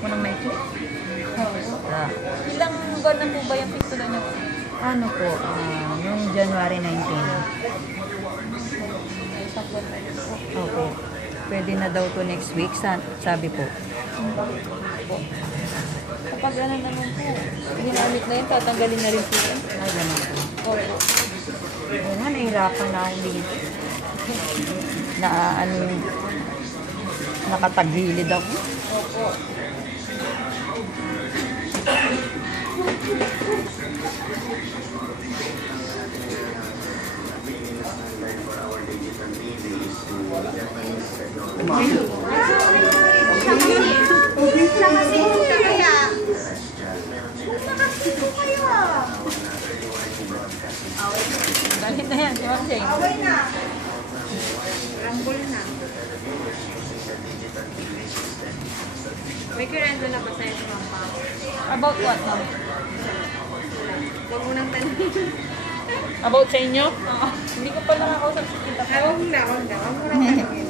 ko ng maikli. Ilang buwan na po ba yung fistula niyo? Ano po, noong January 19. Isang buwan na yun po. Opo. Pwede na daw to next week, sabi po. Kapag ano naman po, ginamit na yun, tatanggalin na rin po yun. Ay, ganun po. Opo. Ayun na, nahihirapan na akong dito. Nakatagilid ako. Opo. Bakit na yan, si Marcel? Away na. Rambol na. May kurendo na ba sa'yo sa mapa? About what, ma'am? Huwag mo nang tanongin. About sa inyo? Oo. Hindi ko pa nakakausap si Tita. Ay, huwag na. Huwag mo nang tanongin.